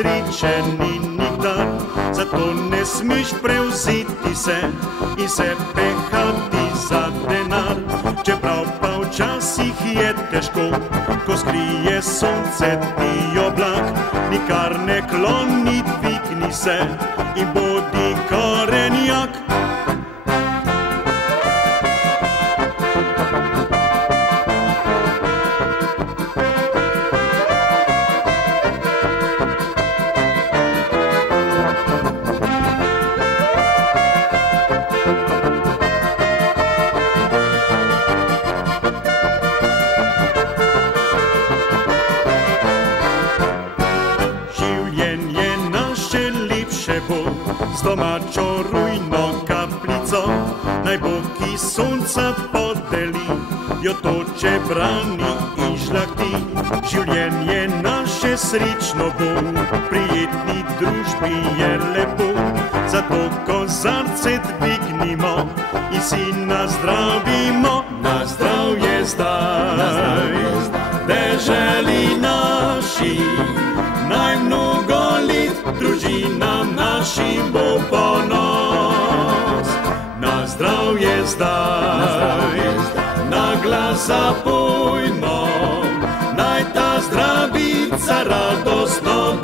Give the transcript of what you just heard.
srečen in nikdar, zato ne smeš prevzeti se in se pehati za denar. Čeprav pa včasih je težko, ko skrije sonce ti oblak, nikar ne kloni, dvigni se in bodi korenjak. Z domačo rujno kapljico, naj bo, ki sonca podeli, jo toče, brani in žlahti. Življenje naše srečno bo, prijetni družbi je lepo, zato kozarce dvignimo in si nazdravimo. Na zdravje zdaj, deželi naši, naj mnogo let družinam našim bo ponos. Na zdravje zdaj, na glas zapojmo, naj ta zdravica radostno